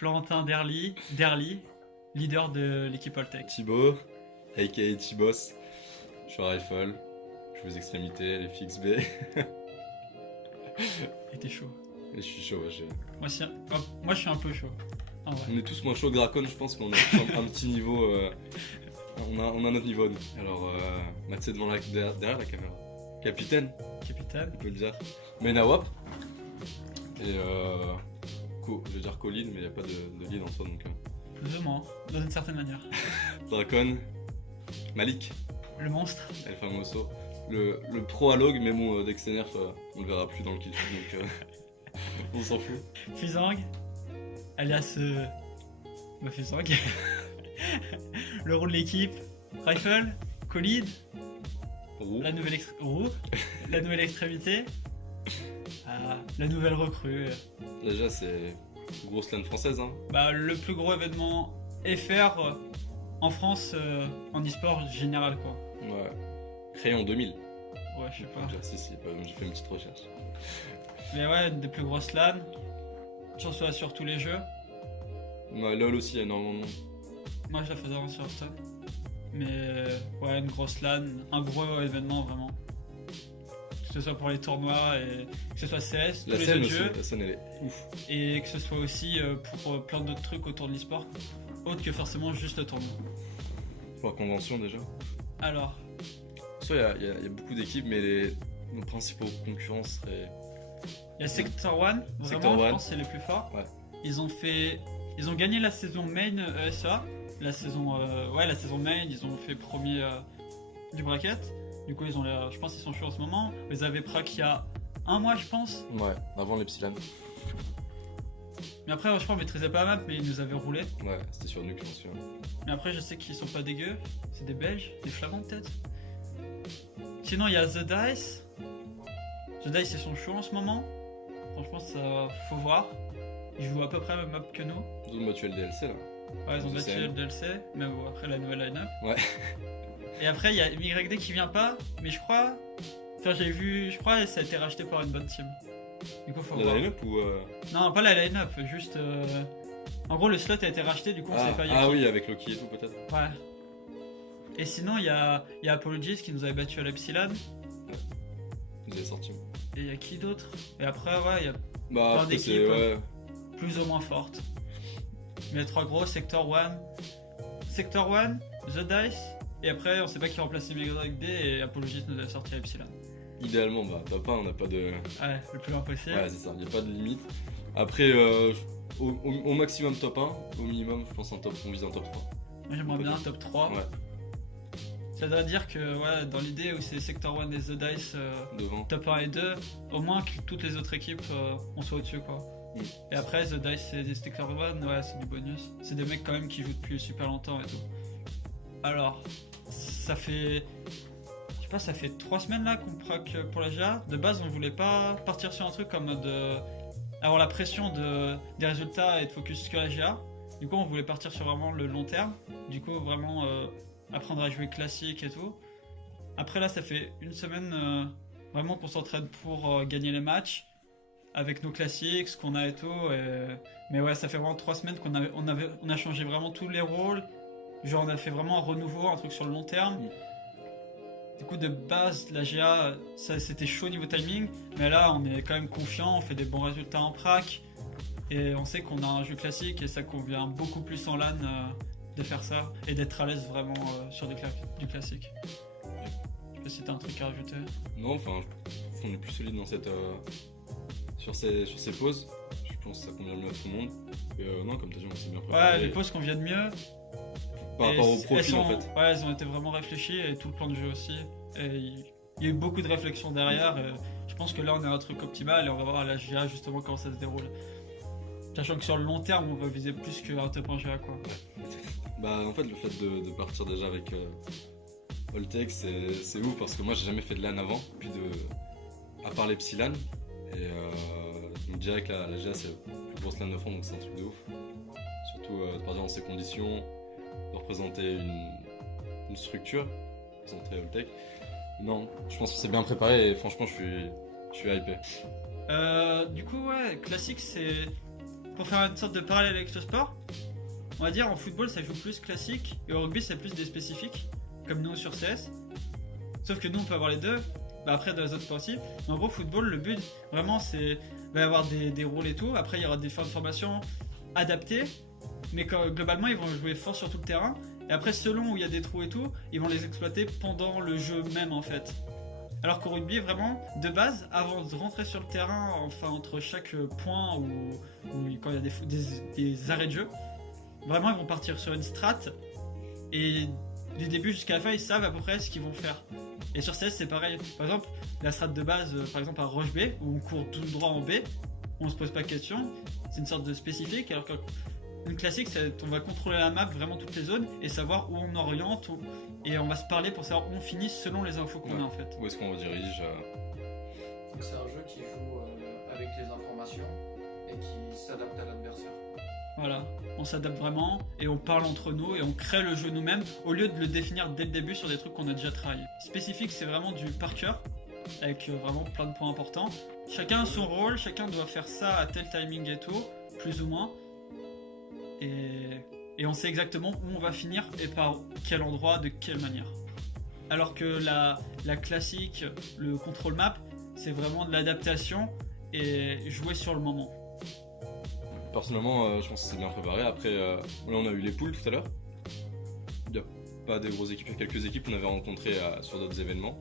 Florentin Derly, leader de l'équipe Alltech. Thibaut, aka Thibos. Je suis à Rifle. Je fais les extrémités, les fixes B. Et t'es chaud. Et je suis chaud, ouais. Moi, je suis un peu chaud. En vrai. On est tous moins chaud que Dracon, je pense qu'on a tous un petit niveau. On a notre niveau, nous. Alors, Matt, c'est derrière la caméra. Capitaine, Capitaine. on peut le dire. Menawap. Et je vais dire co-lead, mais il n'y a pas de lead en soi, donc. Plus ou moins, dans une certaine manière. Dracon. Malik. Le monstre. El Famoso. Le pro alog, mais bon, dès que c'est nerf, on le verra plus dans le kill, donc on s'en fout. Fusang, alias Fusang. Le rôle de l'équipe. Rifle, co-lead. Roux. La nouvelle extrémité. La nouvelle recrue. Déjà, c'est grosse LAN française, hein. Bah, le plus gros événement FR en France en e-sport général, quoi. Ouais. Créé en 2000. Ouais, je sais pas. Si, j'ai fait une petite recherche. Mais ouais, des plus grosses LAN. Sur tous les jeux. Ouais, LoL aussi, il y a énormément de monde. Moi, je la faisais avant sur Hearthstone. Mais ouais, une grosse LAN, un gros événement vraiment. Que ce soit pour les tournois et que ce soit CS, tous La les scène autres aussi, jeux. la scène elle est ouf. Et que ce soit aussi pour plein d'autres trucs autour de l'e-sport. Autre que forcément juste le tournoi. Pour la convention déjà. Alors, Soit il y a beaucoup d'équipes, mais nos principaux concurrents seraient. il y a Sector 1, Sector vraiment, je One. pense que c'est les plus forts. Ouais. Ils ont gagné la saison main ESA. La saison main, ils ont fait premier du bracket. Du coup, je pense qu'ils sont chauds en ce moment. Ils avaient Prac il y a un mois, je pense. Ouais, avant l'Epsilon. Mais après, je crois qu'on maîtrisait pas la map, mais ils nous avaient roulé. Ouais, c'était sur nous que j'en suis. Mais après, je sais qu'ils sont pas dégueux. C'est des Belges, des Flamands peut-être. Sinon, il y a The Dice. The Dice, ils sont chauds en ce moment. Franchement, ça faut voir. Ils jouent à peu près la même map que nous. Ils ont battu le DLC là. Ouais, ils ont The battu Same. le DLC, mais bon, après la nouvelle line-up. Ouais. Et après, il y a MYD qui vient pas, mais je crois. Enfin, je crois que ça a été racheté par une bonne team. Du coup, faut La voir. line-up ou. Non, pas la line-up, juste. En gros, le slot a été racheté, du coup, on sait pas. Ah oui, avec Loki et tout peut-être. Ouais. Et sinon, il y a Apologies qui nous avait battu à l'Epsilon. Vous avez sorti. Et il y a qui d'autre? Et après, ouais, il y a Bah Plein après c'est. d'équipes. Ouais. plus ou moins fortes. Mais les trois gros, Sector 1, The Dice, et après, on sait pas qui remplace MYD et Apologies nous a sorti à Epsilon. Idéalement, bah top 1, on n'a pas de. Ouais, le plus loin possible. Ouais, c'est ça, il n'y a pas de limite. Après, au maximum top 1, au minimum, je pense on vise un top 3. Moi, j'aimerais bien un top 3. Ouais, Ça doit dire que, ouais, dans l'idée où c'est Sector 1 et The Dice, devant. top 1 et 2, au moins que toutes les autres équipes, on soit au-dessus, quoi. Mm. Et après, The Dice et Sector 1, ouais, c'est du bonus. C'est des mecs quand même qui jouent depuis super longtemps et tout. Alors, ça fait. Je sais pas, ça fait 3 semaines là qu'on praque pour la GA. De base, on voulait pas partir sur un truc comme mode. Avoir la pression des résultats et de focus sur la GA. Du coup, on voulait partir sur vraiment le long terme. Du coup, vraiment apprendre à jouer classique et tout. Après, là, ça fait une semaine vraiment qu'on s'entraîne pour gagner les matchs avec nos classiques, ce qu'on a et tout. Mais ouais, ça fait vraiment 3 semaines on a changé vraiment tous les rôles. Genre, on a fait vraiment un renouveau, un truc sur le long terme. Du coup, de base, la GA, ça c'était chaud niveau timing. Mais là, on est quand même confiant, on fait des bons résultats en prac. Et on sait qu'on a un jeu classique et ça convient beaucoup plus en LAN de faire ça et d'être à l'aise vraiment sur du classique. Je sais pas si t'as un truc à rajouter. Non, enfin, on est plus solide dans cette. Sur ces pauses. Je pense que ça convient mieux à tout le monde. Et non, comme t'as dit, on s'est bien préparé. Ouais, les pauses conviennent mieux. Par rapport au profil en fait. Ouais, elles ont été vraiment réfléchies et tout le plan de jeu aussi. Et il y a eu beaucoup de réflexion derrière. Et je pense que là, on est à un truc optimal et on va voir à la GA justement comment ça se déroule. Sachant que sur le long terme, on va viser plus qu'un top 1 GA quoi. Bah en fait, le fait de partir déjà avec Alltech, c'est ouf parce que moi j'ai jamais fait de LAN avant, puis à part l'Epsilon. Et donc direct la GA c'est la plus grosse LAN de France, donc c'est un truc de ouf. Surtout de partir dans ces conditions, de représenter une structure, représenter Alltech. Non, je pense que c'est bien préparé et franchement je suis hypé. Du coup, ouais, classique c'est. pour faire une sorte de parallèle avec le sport, on va dire en football ça joue plus classique et au rugby c'est plus des spécifiques, comme nous sur CS. Sauf que nous on peut avoir les deux, bah après dans les autres sports aussi. Mais en gros football le but vraiment c'est il va y avoir des rôles et tout. Après il y aura des formations adaptées, mais globalement ils vont jouer fort sur tout le terrain. Et après selon où il y a des trous et tout, ils vont les exploiter pendant le jeu même en fait. Alors qu'au rugby vraiment de base avant de rentrer sur le terrain, enfin entre chaque point ou quand il y a des arrêts de jeu, vraiment ils vont partir sur une strat et du début jusqu'à la fin ils savent à peu près ce qu'ils vont faire. Et sur CS c'est pareil, par exemple la strat de base par exemple à Roche B où on court tout droit en B, on se pose pas de questions, c'est une sorte de spécifique, alors qu'une classique c'est on va contrôler la map vraiment toutes les zones et savoir où on oriente et on va se parler pour savoir où on finit selon les infos qu'on a en fait. Où est-ce qu'on redirige Donc c'est un jeu qui joue avec les informations et qui s'adapte à l'adversaire. Voilà, on s'adapte vraiment et on parle entre nous et on crée le jeu nous-mêmes au lieu de le définir dès le début sur des trucs qu'on a déjà travaillé. Spécifique, c'est vraiment du par cœur avec vraiment plein de points importants. Chacun a son rôle, chacun doit faire ça à tel timing et tout, plus ou moins. Et on sait exactement où on va finir et par quel endroit, de quelle manière. Alors que la classique, le control map, c'est vraiment de l'adaptation et jouer sur le moment. Personnellement, je pense que c'est bien préparé. Après, là, on a eu les poules tout à l'heure. Il n'y a pas des grosses équipes, il y a quelques équipes qu'on avait rencontrées sur d'autres événements,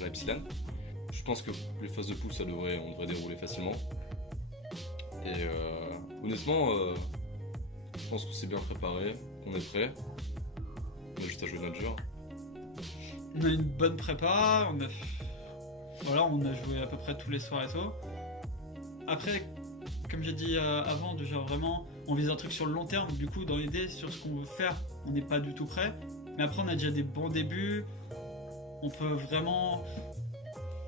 à la Psylan. Je pense que les phases de poules, on devrait dérouler facilement. Et honnêtement, je pense qu'on s'est bien préparé, qu'on est prêt. On a juste à jouer notre jeu. On a une bonne prépa, on a joué à peu près tous les soirs et tout. Après, comme j'ai dit avant, du genre vraiment, on vise un truc sur le long terme. Du coup, dans l'idée sur ce qu'on veut faire, on n'est pas du tout prêt. Mais après, on a déjà des bons débuts. On peut vraiment.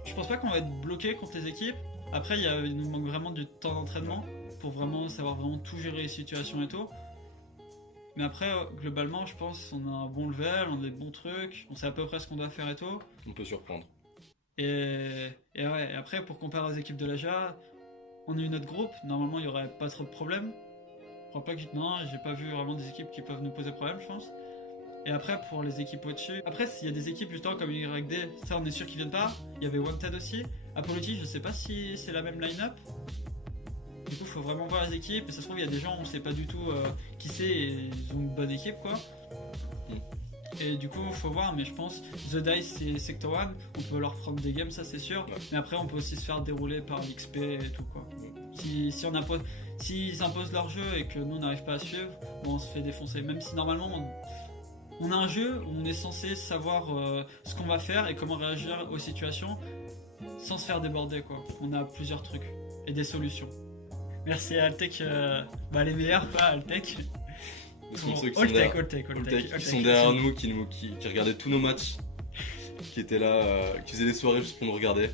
Je pense pas qu'on va être bloqué contre les équipes. Après, il nous manque vraiment du temps d'entraînement pour vraiment savoir vraiment tout gérer les situations et tout. Mais après, globalement, je pense qu'on a un bon level, on a des bons trucs, on sait à peu près ce qu'on doit faire et tout. On peut surprendre. Et ouais, et après, pour comparer aux équipes de l'AGA, on a eu notre groupe, normalement il n'y aurait pas trop de problèmes. Je crois pas que. Non, j'ai pas vu vraiment des équipes qui peuvent nous poser problème, je pense. Et après, pour les équipes au-dessus, après, s'il y a des équipes justement comme YD, ça on est sûr qu'ils viennent pas. Il y avait Wanted aussi. Apology, je sais pas si c'est la même line-up. Du coup, faut vraiment voir les équipes. Et ça se trouve, il y a des gens, on sait pas du tout qui c'est et ils ont une bonne équipe quoi. Et du coup, faut voir, mais je pense The Dice et Sector One, on peut leur prendre des games, ça c'est sûr. Ouais. Mais après, on peut aussi se faire dérouler par l'XP et tout quoi. S'ils imposent leur jeu et que nous on n'arrive pas à suivre, bon, on se fait défoncer. Même si normalement on a un jeu où on est censé savoir ce qu'on va faire et comment réagir aux situations sans se faire déborder quoi. On a plusieurs trucs et des solutions. Merci à Altec, les meilleurs pas Altec. Ceux qui sont derrière nous, qui regardaient tous nos matchs, qui étaient là, qui faisaient des soirées juste pour nous regarder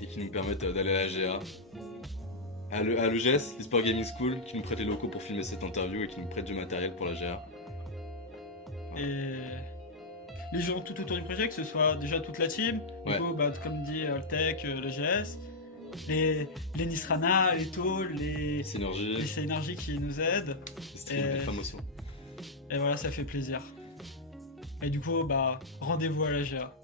et qui nous permettent d'aller à la GA. À l'EGS, l'Esport Gaming School, qui nous prête les locaux pour filmer cette interview et qui nous prête du matériel pour la GA. Et les gens tout autour du projet, que ce soit déjà toute la team, Ouais. du coup, comme dit Altec, l'EGS, les Nisrana, les Tall, les Synergie, Synergy qui nous aident. les streams, les femmes aussi. Et voilà, ça fait plaisir. Et du coup, rendez-vous à la GA.